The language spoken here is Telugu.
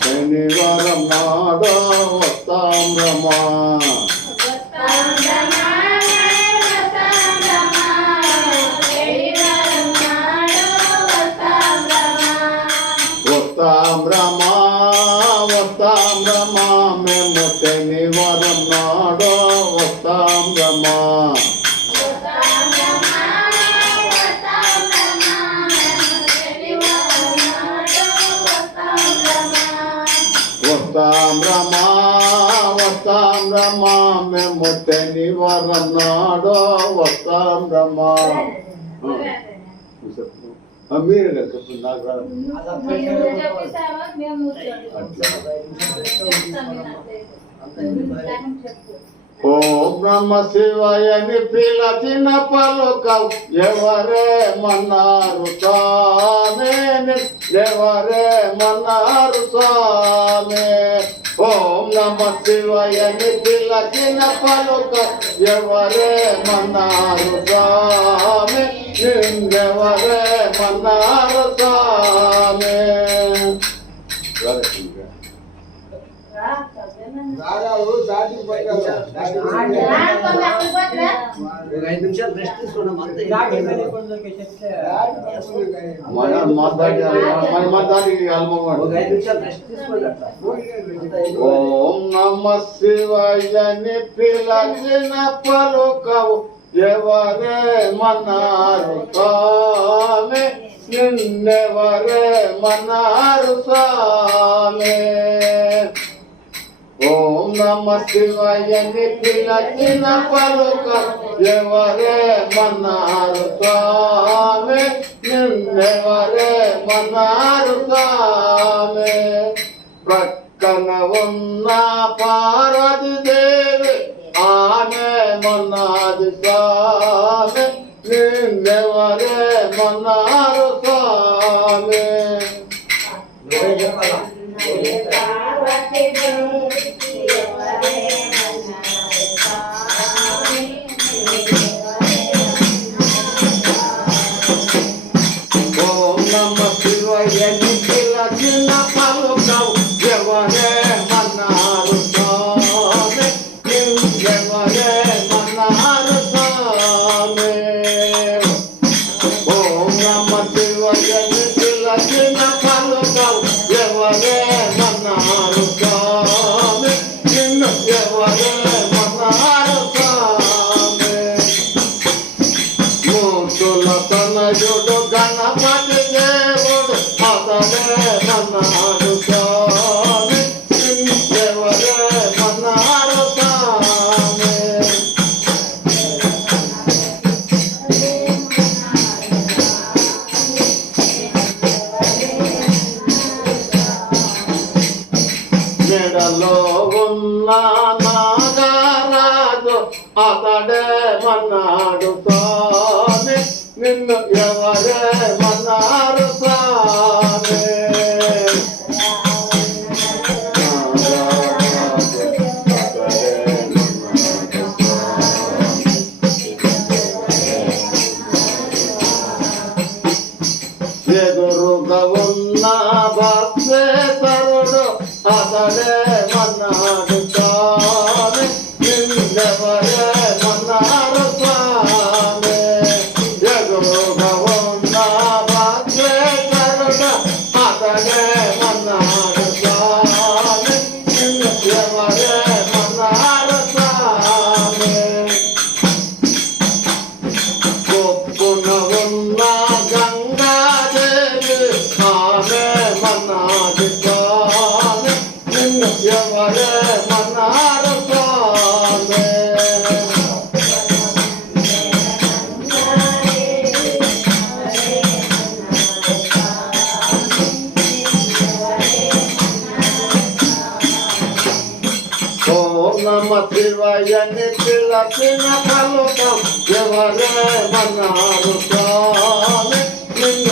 శనివారం నాడు వస్తాం రమా వస్తాం రమా మేము శనివారం నాడు వస్తాం రమా వస్తాం రమా మేము శనివారం నాడు వస్తాం రమా మీరే చెప్పండి నాకు ఓం నమ శివాయని పిలచిన పలుకవు ఎవరేమన్నారు స్వామి ఎవరేమన్నారు స్వామి ఓం నమ శివాయని పిలచిన పలుకవు ఎవరేమన్నారు స్వామి నిన్నెవరేమన్నారు స్వామి ఓం నమ శివాయని పిలచిన పలుకవు ఎవరేమన్నారు స్వామి నిన్నెవరేమన్నారు స్వామి ఓం నమ శివాయని పిలచిన పలుక ఎవరేమన్నారు స్వామి నిన్నెవరేమన్నారు స్వామి ప్రక్కన ఉన్న పార్వతి దేవి ఆమె మన్నాది స్వామి నిన్నెవరేమన్నారు స్వామి ఓం నమ శివాయని పిలచిన పలుకవు ఎవరేమన్నారు స్వామి ఎవరేమన్నారు స్వామి ఓం నమ శివాయని పిలచిన పలుకవు ఎవరేమన్నారు స్వామి నిన్ను ఎవరేమన్నారు స్వామి మూర్తుల తనయుడు గణపతి దేవుడు అతడేమన్నారు స్వామి ఎవరేమన్నారు స్వామి మెడలో ఉన్న నాగరాజు అతడేమన్నాడు స్వామి నిన్ను ఎవరేమన్నారు స్వామి ఎదురుగా ఉన్న భక్తేశ్వరుడు అతడేమన్నాడు స్వామి నిన్నెవరేమన్నారు స్వామి ఎదురుగా ఉన్న భక్తేశ్వరుడు అతడేమన్నాడు స్వామి నిన్నెవరేమన్నారు స్వామి గొప్పున ఉన్న గంగాదేవి ఆమె మన్నాది స్వామి నిన్ను ఎవరేమన్నారు స్వామి ఓం నమ శివాయని పిలచిన పలుకం ఎవరేమన్నారు స్వామి నిన్ను